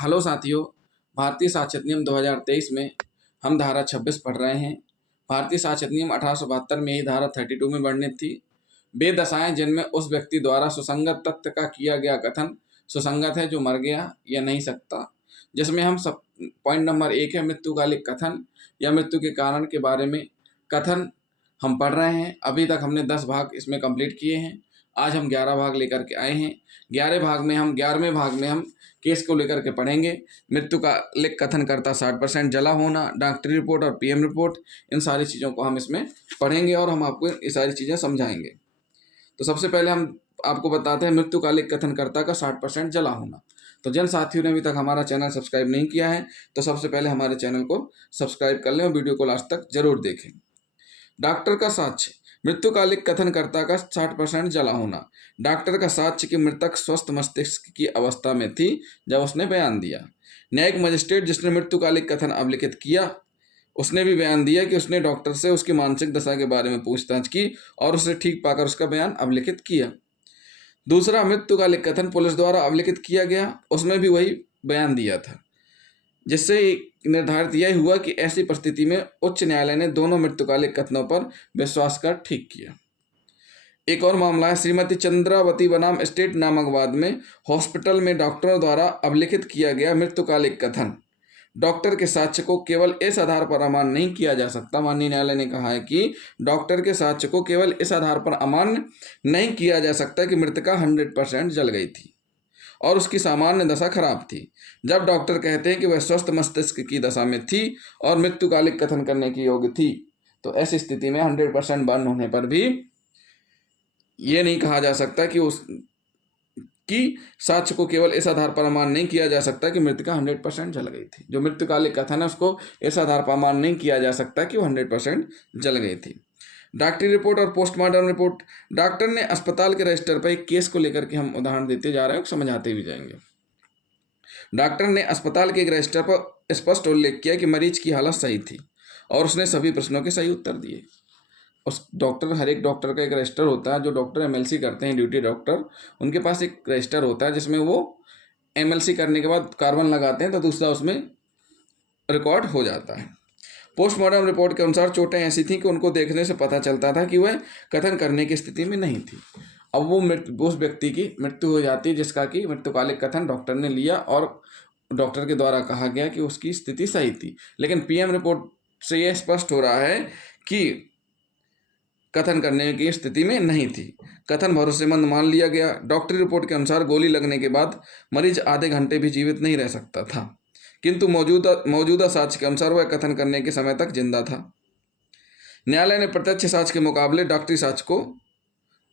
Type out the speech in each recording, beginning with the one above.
Hello साथियों, भारतीय साक्षरता नियम 2023 में हम धारा 26 पढ़ रहे हैं। भारतीय साक्षरता नियम 1872 में ही धारा 32 में वर्णित थी। वे दशाएं जिनमें उस व्यक्ति द्वारा सुसंगत तथ्य का किया गया कथन सुसंगत है जो मर गया या नहीं सकता, जिसमें हम सब पॉइंट नंबर 1 है मृत्युकालिक कथन या मृत्यु के कारण के बारे में कथन हम पढ़ रहे हैं। अभी तक हमने 10 भाग इसमें कंप्लीट किए हैं। आज हम 11 भाग लेकर के आए हैं। 11वें भाग में हम केस को लेकर के पढ़ेंगे। मृत्युकालिक कथन करता 60% जला होना, डॉक्टरी रिपोर्ट और पीएम रिपोर्ट, इन सारी चीज़ों को हम इसमें पढ़ेंगे और हम आपको ये सारी चीज़ें समझाएंगे। तो सबसे पहले हम आपको बताते हैं मृत्युकालिक कथनकर्ता का 60% जला होना। तो जिन साथियों ने अभी तक हमारा चैनल सब्सक्राइब नहीं किया है तो सबसे पहले हमारे चैनल को सब्सक्राइब कर लें और वीडियो को लास्ट तक जरूर देखें। डॉक्टर का साक्ष्य। मृत्युकालिक कथनकर्ता का 60% जला होना। डॉक्टर का साक्ष्य कि मृतक स्वस्थ मस्तिष्क की अवस्था में थी जब उसने बयान दिया। न्यायिक मजिस्ट्रेट जिसने मृत्युकालिक कथन अभिलिखित किया उसने भी बयान दिया कि उसने डॉक्टर से उसकी मानसिक दशा के बारे में पूछताछ की और उसे ठीक पाकर उसका बयान अभिलिखित किया। दूसरा मृत्युकालिक कथन पुलिस द्वारा अभिलिखित किया गया, उसमें भी वही बयान दिया था, जिससे निर्धारित यह हुआ कि ऐसी परिस्थिति में उच्च न्यायालय ने दोनों मृत्युकालिक कथनों पर विश्वास कर ठीक किया। एक और मामला है श्रीमती चंद्रावती बनाम स्टेट नामक वाद में हॉस्पिटल में डॉक्टरों द्वारा अभिलिखित किया गया मृत्युकालिक कथन डॉक्टर के साक्ष्य को केवल इस आधार पर अमान्य नहीं किया जा सकता। माननीय न्यायालय ने कहा है कि डॉक्टर के साक्ष्य को केवल इस आधार पर अमान्य नहीं किया जा सकता कि मृतका 100% जल गई थी और उसकी सामान्य दशा खराब थी। जब डॉक्टर कहते हैं कि वह स्वस्थ मस्तिष्क की दशा में थी और मृत्युकालिक कथन करने की योग्य थी, तो ऐसी स्थिति में 100% बर्न होने पर भी ये नहीं कहा जा सकता कि उसकी साक्ष्य को केवल इस आधार पर अमान्य नहीं किया जा सकता कि मृतका 100% जल गई थी। जो मृत्युकालिक कथन है उसको इस आधार पर अमान्य नहीं किया जा सकता कि वो 100% जल गई थी। डॉक्टरी रिपोर्ट और पोस्टमार्टम रिपोर्ट। डॉक्टर ने अस्पताल के रजिस्टर पर एक केस को लेकर के हम उदाहरण देते जा रहे हैं, समझाते भी जाएंगे। डॉक्टर ने अस्पताल के एक रजिस्टर पर स्पष्ट उल्लेख किया कि मरीज की हालत सही थी और उसने सभी प्रश्नों के सही उत्तर दिए। हर एक डॉक्टर का एक रजिस्टर होता है। जो डॉक्टर एमएलसी करते हैं, ड्यूटी डॉक्टर, उनके पास एक रजिस्टर होता है जिसमें वो एमएलसी करने के बाद कार्बन लगाते हैं तो दूसरा उसमें रिकॉर्ड हो जाता है। पोस्टमार्टम रिपोर्ट के अनुसार चोटें ऐसी थीं कि उनको देखने से पता चलता था कि वह कथन करने की स्थिति में नहीं थी। अब वो उस व्यक्ति की मृत्यु हो जाती है जिसका कि मृत्युकालिक कथन डॉक्टर ने लिया और डॉक्टर के द्वारा कहा गया कि उसकी स्थिति सही थी, लेकिन पीएम रिपोर्ट से यह स्पष्ट हो रहा है कि कथन करने की स्थिति में नहीं थी। कथन भरोसेमंद मान लिया गया। डॉक्टरी रिपोर्ट के अनुसार गोली लगने के बाद मरीज आधे घंटे भी जीवित नहीं रह सकता था, किंतु मौजूदा साक्ष्य के अनुसार वह कथन करने के समय तक जिंदा था। न्यायालय ने प्रत्यक्ष साक्ष्य के मुकाबले डॉक्टरी साक्ष्य को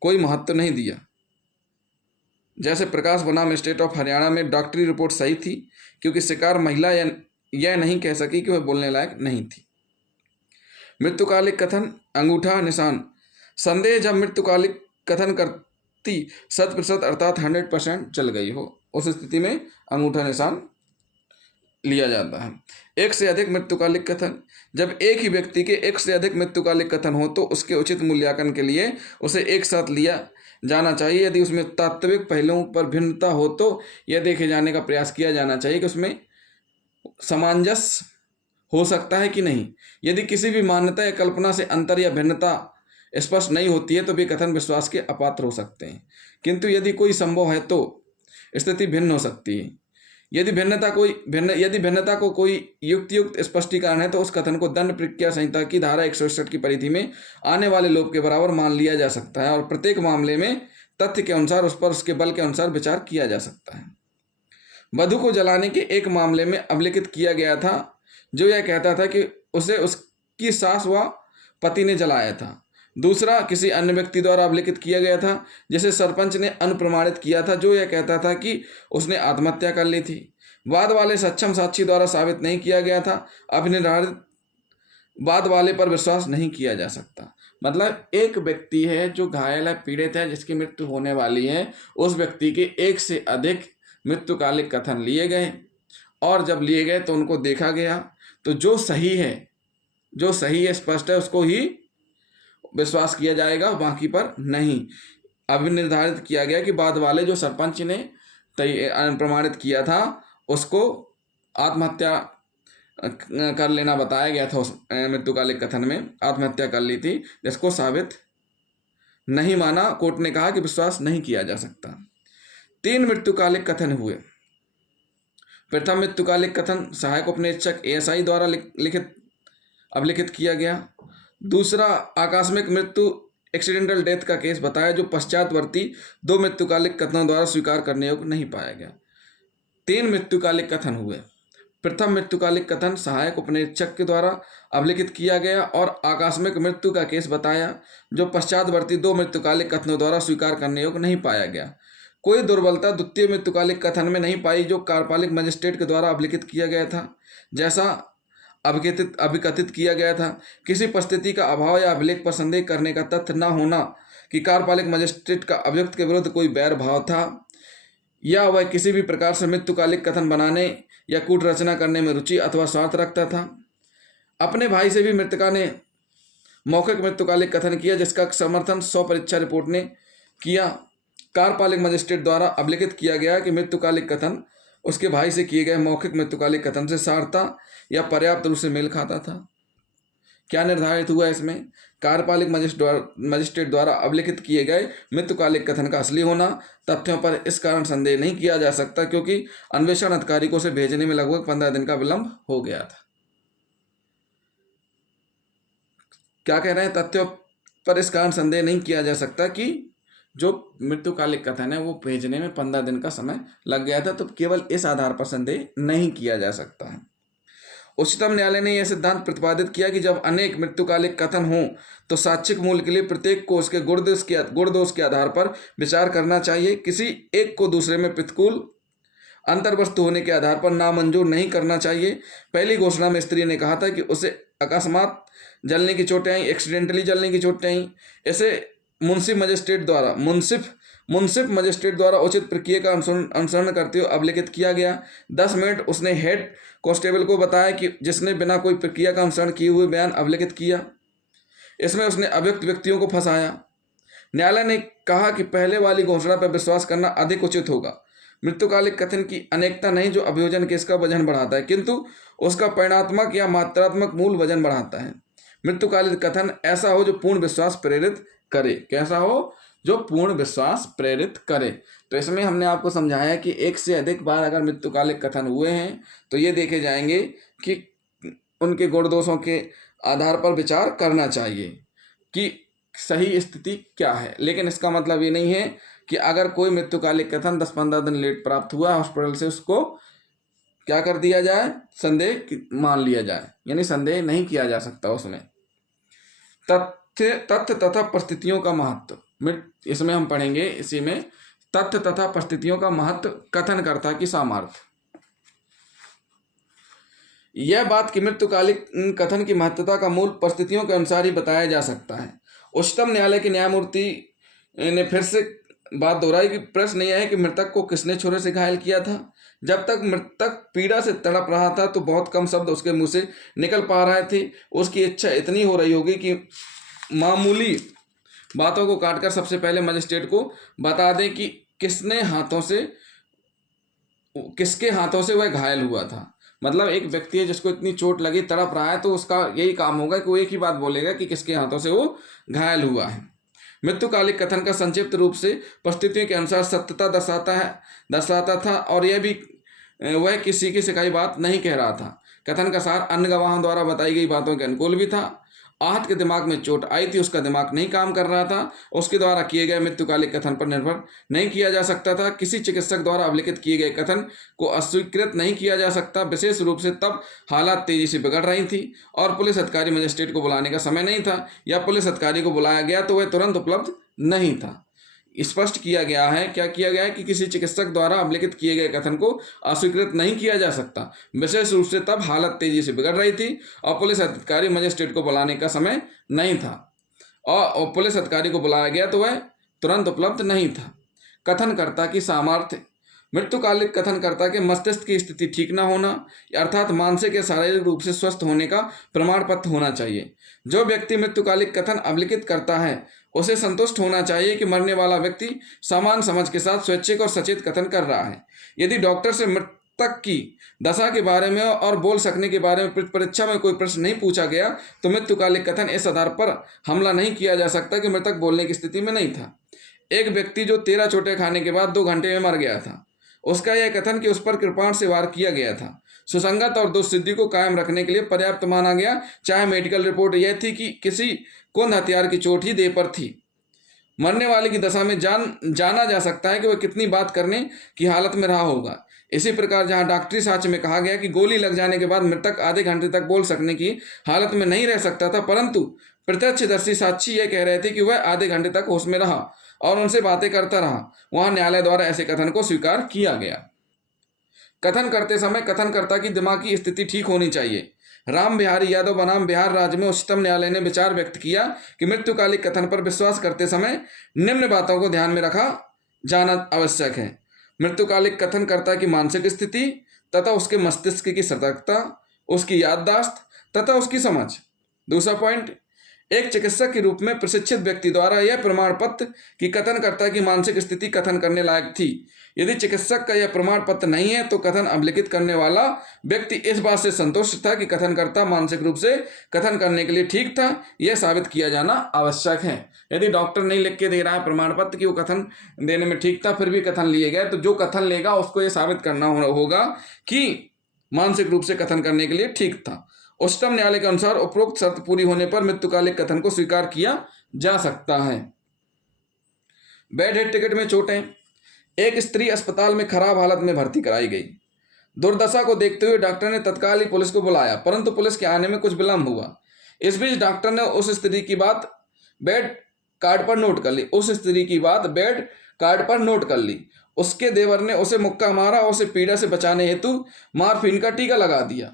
कोई महत्व नहीं दिया। जैसे प्रकाश बनाम स्टेट ऑफ हरियाणा में डॉक्टरी रिपोर्ट सही थी क्योंकि शिकार महिला यह नहीं कह सकी कि वह बोलने लायक नहीं थी। मृत्युकालिक कथन अंगूठा निशान। संदेह जब मृत्युकालिक कथन करती 100% अर्थात 100% जल गई हो, उस स्थिति में अंगूठा निशान लिया जाता है। एक से अधिक मृत्युकालिक कथन। जब एक ही व्यक्ति के एक से अधिक मृत्युकालिक कथन हो तो उसके उचित मूल्यांकन के लिए उसे एक साथ लिया जाना चाहिए। यदि उसमें तात्विक पहलुओं पर भिन्नता हो तो यह देखे जाने का प्रयास किया जाना चाहिए कि उसमें सामंजस्य हो सकता है कि नहीं। यदि किसी भी मान्यता या कल्पना से अंतर या भिन्नता स्पष्ट नहीं होती है तो वे कथन विश्वास के अपात्र हो सकते हैं, किंतु यदि कोई संभव है तो स्थिति भिन्न हो सकती है। यदि भिन्नता को कोई युक्त स्पष्टीकरण है तो उस कथन को दंड प्रक्रिया संहिता की धारा 161 की परिधि में आने वाले लोप के बराबर मान लिया जा सकता है और प्रत्येक मामले में तथ्य के अनुसार उस पर उसके बल के अनुसार विचार किया जा सकता है। वधु को जलाने के एक मामले में अभिलिखित किया गया था जो यह कहता था कि उसे उसकी सास व पति ने जलाया था। दूसरा किसी अन्य व्यक्ति द्वारा अभिलिखित किया गया था जिसे सरपंच ने अनुप्रमाणित किया था, जो यह कहता था कि उसने आत्महत्या कर ली थी। वाद वाले सक्षम साक्षी द्वारा साबित नहीं किया गया था। अभिनिर्धारित वाद वाले पर विश्वास नहीं किया जा सकता। मतलब एक व्यक्ति है जो घायल है, पीड़ित है, जिसकी मृत्यु होने वाली है, उस व्यक्ति के एक से अधिक मृत्युकालिक कथन लिए गए और जब लिए गए तो उनको देखा गया तो जो सही है स्पष्ट है उसको ही विश्वास किया जाएगा, बाकी पर नहीं। अभी निर्धारित किया गया कि बाद वाले जो सरपंच ने प्रमाणित किया था उसको आत्महत्या कर लेना बताया गया था। उस मृत्युकालिक कथन में आत्महत्या कर ली थी, जिसको साबित नहीं माना। कोर्ट ने कहा कि विश्वास नहीं किया जा सकता। 3 मृत्युकालिक कथन हुए। प्रथम मृत्युकालिक कथन सहायक उपनिरीक्षक एएसआई द्वारा लिखित अभिलिखित किया गया। दूसरा, आकस्मिक मृत्यु एक्सीडेंटल डेथ का केस बताया, जो पश्चातवर्ती 2 मृत्युकालिक कथनों द्वारा स्वीकार करने योग्य नहीं पाया गया। 3 मृत्युकालिक कथन हुए। प्रथम मृत्युकालिक कथन सहायक उपनिरीक्षक के द्वारा अभिलिखित किया गया और आकस्मिक मृत्यु का केस बताया, जो पश्चातवर्ती 2 मृत्युकालिक कथनों द्वारा स्वीकार करने योग्य नहीं पाया गया। कोई दुर्बलता द्वितीय मृत्युकालिक कथन में नहीं पाई, जो कार्यपालिक मजिस्ट्रेट के द्वारा अभिलिखित किया गया था, जैसा अभिकथित किया गया था। किसी परिस्थिति का अभाव या अभिलेख पर संदेह करने का तथ्य न होना कि कार्यपालिक मजिस्ट्रेट का अभियुक्त के विरुद्ध कोई बैर भाव था या वह किसी भी प्रकार से मृत्युकालिक कथन बनाने या कूट रचना करने में रुचि अथवा स्वार्थ रखता था। अपने भाई से भी मृतका ने मौखिक मृत्युकालिक कथन किया, जिसका समर्थन 100 परीक्षा रिपोर्ट ने किया। कार्यपालिक मजिस्ट्रेट द्वारा अभिलिखित किया गया कि मृत्युकालिक कथन उसके भाई से किए गए मौखिक मृत्युकालिक कथन से सारता या पर्याप्त रूप से मेल खाता था। क्या निर्धारित हुआ इसमें? कार्यपालिक मजिस्ट्रेट द्वारा अभिलिखित किए गए मृत्युकालिक कथन का असली होना। तथ्यों पर इस कारण संदेह नहीं किया जा सकता, क्योंकि अन्वेषण अधिकारी को उसे भेजने में लगभग 15 दिन का विलंब हो गया था। क्या कह रहे हैं? तथ्यों पर इस कारण संदेह नहीं किया जा सकता कि जो मृत्युकालिक कथन है वो भेजने में 15 दिन का समय लग गया था, तो केवल इस आधार पर संदेह नहीं किया जा सकता है। उच्चतम न्यायालय ने यह सिद्धांत प्रतिपादित किया कि जब अनेक मृत्युकालिक कथन हों तो साक्ष्यिक मूल के लिए प्रत्येक को उसके गुण-दोष के आधार पर विचार करना चाहिए। किसी एक को दूसरे में प्रतिकूल अंतर्वस्तु होने के आधार पर नामंजूर नहीं करना चाहिए। पहली घोषणा में स्त्री ने कहा था कि उसे अकस्मात जलने की चोटें आई, एक्सीडेंटली जलने की चोटें आई। इसे मुंसिफ मजिस्ट्रेट द्वारा उचित प्रक्रिया का अनुसरण करते हुए अभिलिखित किया गया। 10 मिनट उसने हेड कांस्टेबल को बताया कि जिसने बिना कोई प्रक्रिया का अनुसरण किए हुए बयान अभिलिखित किया। इसमें उसने अभियुक्त व्यक्तियों को फंसाया। न्यायालय ने कहा कि पहले वाली घोषणा पर विश्वास करना अधिक उचित होगा। मृत्युकालिक कथन की अनेकता नहीं जो अभियोजन केस का वजन बढ़ाता है, किंतु उसका परिणात्मक या मात्रात्मक मूल वजन बढ़ाता है। मृत्युकालिक कथन ऐसा हो जो पूर्ण विश्वास प्रेरित करे। कैसा हो? जो पूर्ण विश्वास प्रेरित करे। तो इसमें हमने आपको समझाया कि एक से अधिक बार अगर मृत्युकालिक कथन हुए हैं तो ये देखे जाएंगे कि उनके गुण दोषों के आधार पर विचार करना चाहिए कि सही स्थिति क्या है। लेकिन इसका मतलब ये नहीं है कि अगर कोई मृत्युकालिक कथन 10-15 दिन लेट प्राप्त हुआ हॉस्पिटल से, उसको क्या कर दिया जाए? संदेह मान लिया जाए, यानी संदेह नहीं किया जा सकता उसमें। तथ्य तथा परिस्थितियों का महत्व, इसमें हम पढ़ेंगे इसी में तथ्य तथा परिस्थितियों का महत्व, कथनकर्ता की सामर्थ्य। यह बात कि मृत्युकालिक कथन की महत्वता का मूल परिस्थितियों के अनुसार ही बताया जा सकता है। उच्चतम न्यायालय के न्यायमूर्ति ने फिर से बात दोहराई कि प्रश्न यह है कि मृतक को किसने छुरे से घायल किया था। जब तक मृतक पीड़ा से तड़प रहा था तो बहुत कम शब्द उसके मुंह से निकल पा रहे थे। उसकी इच्छा इतनी हो रही होगी कि मामूली बातों को काटकर सबसे पहले मजिस्ट्रेट को बता दें कि किसके हाथों से वह घायल हुआ था। मतलब एक व्यक्ति है जिसको इतनी चोट लगी, तड़प रहा है, तो उसका यही काम होगा कि वो एक ही बात बोलेगा कि किसके हाथों से वो घायल हुआ है। मृत्युकालिक कथन का संक्षिप्त रूप से परिस्थितियों के अनुसार सत्यता दर्शाता था और यह भी वह किसी की सिखाई बात नहीं कह रहा था। कथन का सार अन्य गवाहों द्वारा बताई गई बातों के अनुकूल भी था। आहत के दिमाग में चोट आई थी, उसका दिमाग नहीं काम कर रहा था, उसके द्वारा किए गए मृत्युकालिक कथन पर निर्भर नहीं किया जा सकता था। किसी चिकित्सक द्वारा अभिलिखित किए गए कथन को अस्वीकृत नहीं किया जा सकता, विशेष रूप से तब हालात तेजी से बिगड़ रही थी और पुलिस अधिकारी मजिस्ट्रेट को बुलाने का समय नहीं था, या पुलिस अधिकारी को बुलाया गया तो वह तुरंत उपलब्ध नहीं था। स्पष्ट किया गया है, क्या किया गया है कि किसी चिकित्सक द्वारा अभिलिखित किए गए कथन को अस्वीकृत नहीं किया जा सकता, विशेष रूप से तब हालत तेजी से बिगड़ रही थी और पुलिस अधिकारी मजिस्ट्रेट को बुलाने का समय नहीं था, और पुलिस अधिकारी को बुलाया गया तो वह तुरंत उपलब्ध नहीं था। कथनकर्ता की सामर्थ्य, मृत्युकालिक कथनकर्ता के मस्तिष्क की स्थिति ठीक न होना, अर्थात मानसिक या शारीरिक रूप से स्वस्थ होने का प्रमाण पत्र होना चाहिए। जो व्यक्ति मृत्युकालिक कथन अभिलिखित करता है उसे संतुष्ट होना चाहिए कि मरने वाला व्यक्ति समान समझ के साथ स्वैच्छिक और सचेत कथन कर रहा है। यदि डॉक्टर से तक की दशा के बारे में और बोल सकने के बारे में परीक्षा में कोई प्रश्न नहीं पूछा गया तो मृत्युकालिक कथन इस आधार पर हमला नहीं किया जा सकता कि मृतक बोलने की स्थिति में नहीं था। एक व्यक्ति जो 13 चोटें खाने के बाद 2 घंटे में मर गया था, उसका यह कथन कि उस पर कृपाण से वार किया गया था सुसंगत और दोषसिद्धि को कायम रखने के लिए पर्याप्त माना गया, चाहे मेडिकल रिपोर्ट यह थी कि किसी कुंद हथियार की चोट ही देह पर थी। मरने वाले की दशा में जाना जा सकता है कि वह कितनी बात करने की हालत में रहा होगा। इसी प्रकार जहां डॉक्टरी साक्ष्य में कहा गया कि गोली लग जाने के बाद मृतक आधे घंटे तक बोल सकने की हालत में नहीं रह सकता था, परंतु प्रत्यक्षदर्शी साक्षी यह कह रहे थे कि वह आधे घंटे तक होश में रहा और उनसे बातें करता रहा, वहां न्यायालय द्वारा ऐसे कथन को स्वीकार किया गया। कथन करते समय कथनकर्ता की दिमाग की स्थिति ठीक होनी चाहिए। राम बिहारी यादव बनाम बिहार राज्य में उच्चतम न्यायालय ने विचार व्यक्त किया कि मृत्युकालिक कथन पर विश्वास करते समय निम्न बातों को ध्यान में रखा जाना आवश्यक है। मृत्युकालिक कथनकर्ता की मानसिक स्थिति तथा उसके मस्तिष्क की सतर्कता, उसकी याददाश्त तथा उसकी समझ। दूसरा पॉइंट, एक चिकित्सक के रूप में प्रशिक्षित व्यक्ति द्वारा यह प्रमाण पत्र कि कथनकर्ता की मानसिक स्थिति कथन करने लायक थी। यदि चिकित्सक का यह प्रमाण पत्र नहीं है तो कथन अभिलिखित करने वाला व्यक्ति इस बात से संतुष्ट था कि कथनकर्ता मानसिक रूप से कथन करने के लिए ठीक था, यह साबित किया जाना आवश्यक है। यदि डॉक्टर नहीं लिख के दे रहा है प्रमाण पत्र कि वो कथन देने में ठीक था, फिर भी कथन लिए गए, तो जो कथन लेगा उसको यह साबित करना होगा कि मानसिक रूप से कथन करने के लिए ठीक था। उच्चतम न्यायालय के अनुसार उपरोक्त शर्त पूरी होने पर मृत्युकालिक कथन को स्वीकार किया जा सकता है। बेड हेड टिकट में चोटें। एक स्त्री अस्पताल में खराब हालत में भर्ती कराई गई। दुर्दशा को देखते हुए डॉक्टर ने तत्काल ही पुलिस को बुलाया, परंतु पुलिस के आने में कुछ विलंब हुआ। इस बीच डॉक्टर ने उस स्त्री की बात बेड कार्ड पर नोट कर ली। उसके देवर ने उसे मुक्का मारा और उसे पीड़ा से बचाने हेतु मॉर्फिन का टीका लगा दिया,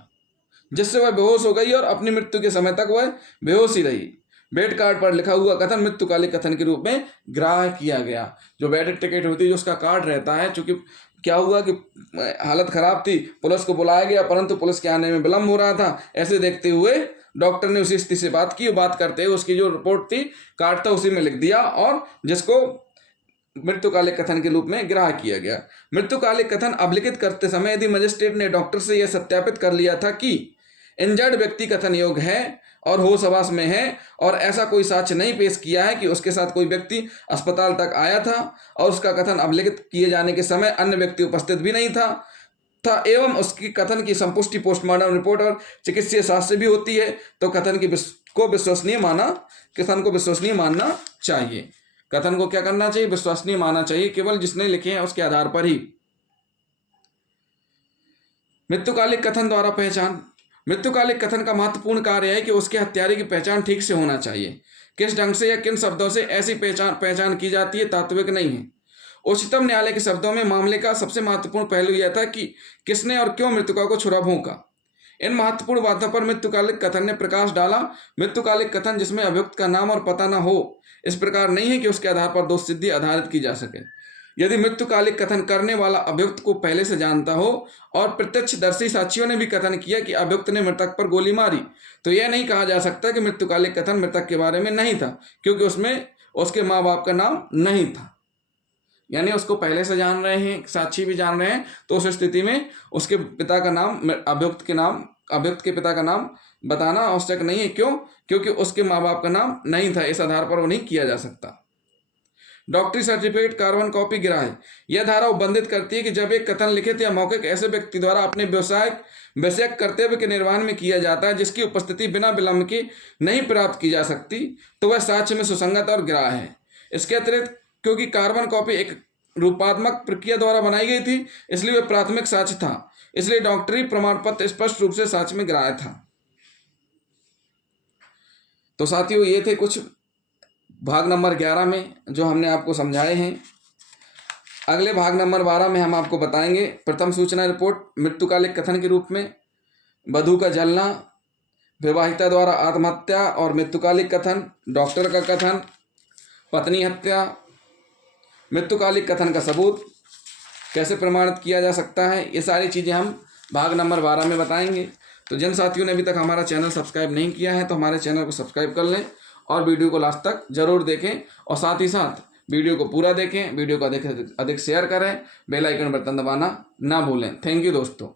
जिससे वह बेहोश हो गई और अपनी मृत्यु के समय तक वह बेहोश ही रही। बेड कार्ड पर लिखा हुआ कथन मृत्युकालिक कथन के रूप में ग्राह्य किया गया। जो बेड टिकट होती है, जो उसका कार्ड रहता है, चूंकि क्या हुआ कि हालत खराब थी, पुलिस को बुलाया गया, परंतु पुलिस के आने में विलंब हो रहा था। ऐसे देखते हुए डॉक्टर ने उसी स्थिति से बात की, बात करते हुए उसकी जो रिपोर्ट थी, कार्ड था, उसी में लिख दिया और जिसको मृत्युकालिक कथन के रूप में ग्राह्य किया गया। मृत्युकालिक कथन अभिलिखित करते समय यदि मजिस्ट्रेट ने डॉक्टर से यह सत्यापित कर लिया था कि इंजर्ड व्यक्ति कथन योग्य है और होश हवास में है और ऐसा कोई साक्ष्य नहीं पेश किया है कि उसके साथ कोई व्यक्ति अस्पताल तक आया था और उसका कथन अभिलिखित किए जाने के समय अन्य व्यक्ति उपस्थित भी नहीं था एवं उसकी कथन की संपुष्टि पोस्टमार्टम रिपोर्ट और चिकित्सीय साक्ष्य भी होती है, तो कथन को विश्वसनीय मानना चाहिए। कथन को क्या करना चाहिए? विश्वसनीय मानना चाहिए, केवल जिसने लिखे हैं उसके आधार पर ही। मृत्युकालिक कथन द्वारा पहचान। मृत्युकालिक कथन का महत्वपूर्ण कार्य है कि उसके हत्यारे की पहचान ठीक से होना चाहिए। किस ढंग से या किन शब्दों से ऐसी पहचान की जाती है तात्विक नहीं है। उच्चतम न्यायालय के शब्दों में मामले का सबसे महत्वपूर्ण पहलू यह था कि किसने और क्यों मृतका को छुरा भोंका। इन महत्वपूर्ण बातों पर मृत्युकालिक कथन ने प्रकाश डाला। मृत्युकालिक कथन जिसमें अभियुक्त का नाम और पता न हो इस प्रकार नहीं है कि उसके आधार पर दोष सिद्धि आधारित की जा सके। यदि मृत्युकालिक कथन करने वाला अभियुक्त को पहले से जानता हो और प्रत्यक्षदर्शी साक्षियों ने भी कथन किया कि अभियुक्त ने मृतक पर गोली मारी, तो यह नहीं कहा जा सकता कि मृत्युकालिक कथन मृतक के बारे में नहीं था, क्योंकि उसमें उसके माँ बाप का नाम नहीं था। यानी उसको पहले से जान रहे हैं, साक्षी भी जान रहे हैं, तो उस स्थिति में उसके पिता का नाम, अभियुक्त के पिता का नाम बताना आवश्यक नहीं है। क्यों? क्योंकि उसके माँ बाप का नाम नहीं था। इस आधार पर वो नहीं किया जा सकता। डॉक्टरी सर्टिफिकेट कार्बन कॉपी ग्राह्य। यह धारा उपबंधित करती है कि जब एक कथन लिखित या मौखिक ऐसे व्यक्ति द्वारा अपने विषयक कर्तव्य के निर्वहन में किया जाता है जिसकी उपस्थिति बिना विलंब के नहीं प्राप्त की जा सकती, तो वह साक्ष्य में सुसंगत और ग्राह्य है। इसके अतिरिक्त क्योंकि कार्बन कॉपी एक रूपात्मक प्रक्रिया द्वारा बनाई गई थी, इसलिए वह प्राथमिक साक्ष्य था, इसलिए डॉक्टरी प्रमाण पत्र स्पष्ट रूप से साक्ष्य में ग्राह्य था। तो साथियों, ये थे कुछ भाग नंबर 11 में जो हमने आपको समझाए हैं। अगले भाग नंबर 12 में हम आपको बताएंगे प्रथम सूचना रिपोर्ट मृत्युकालिक कथन के रूप में, वधू का जलना, विवाहिता द्वारा आत्महत्या और मृत्युकालिक कथन, डॉक्टर का कथन, पत्नी हत्या, मृत्युकालिक कथन का सबूत कैसे प्रमाणित किया जा सकता है, ये सारी चीज़ें हम भाग नंबर 12 में बताएंगे। तो जिन साथियों ने अभी तक हमारा चैनल सब्सक्राइब नहीं किया है तो हमारे चैनल को सब्सक्राइब कर लें और वीडियो को लास्ट तक जरूर देखें और साथ ही साथ वीडियो को पूरा देखें, वीडियो को अधिक से अधिक शेयर करें, बेल आइकन बटन दबाना ना भूलें। थैंक यू दोस्तों।